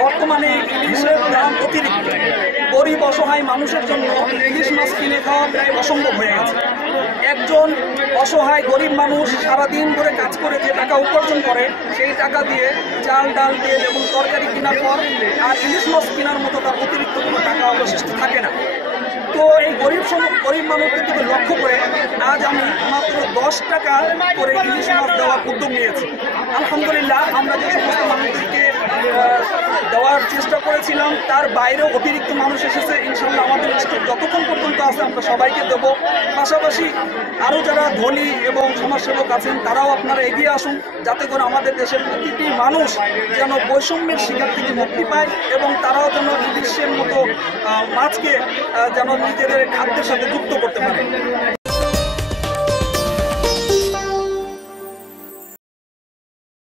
বর্তমানে ইলিশের দাম অতিরিক্ত, গরিব অসহায় মানুষের জন্য ইলিশ মাছ কিনে খাওয়া প্রায় অসম্ভব হয়ে গেছে। একজন অসহায় গরিব মানুষ সারাদিন ধরে কাজ করে যে টাকা উপার্জন করে সেই টাকা দিয়ে চাল, ডাল, তেল এবং তরকারি কেনার পর আর ইলিশ মাছ কেনার মতো তার অতিরিক্ত কোনো টাকা অবশিষ্ট থাকে না। তো এই গরিব মানুষদেরকে লক্ষ্য করে আজ আমি মাত্র 10 টাকা করে ইলিশ মাছ দেওয়ার উদ্যোগ নিয়েছি। আলহামদুলিল্লাহ, আমরা যে সমস্ত মানুষদেরকে দেওয়ার চেষ্টা করেছিলাম তার বাইরেও অতিরিক্ত মানুষ এসেছে। ইনশাল্লাহ আমাদের স্টক যতক্ষণ পর্যন্ত আছে আমরা সবাইকে দেব। পাশাপাশি আরও যারা ধনী এবং সমাজসেবক আছেন তারাও আপনারা এগিয়ে আসুন, যাতে করে আমাদের দেশের প্রতিটি মানুষ যেন বৈষম্যের শিকার থেকে মুক্তি পায় এবং তারাও যেন ইলিশের মতো মাছকে যেন নিজেদের খাদ্যের সাথে যুক্ত করতে পারে।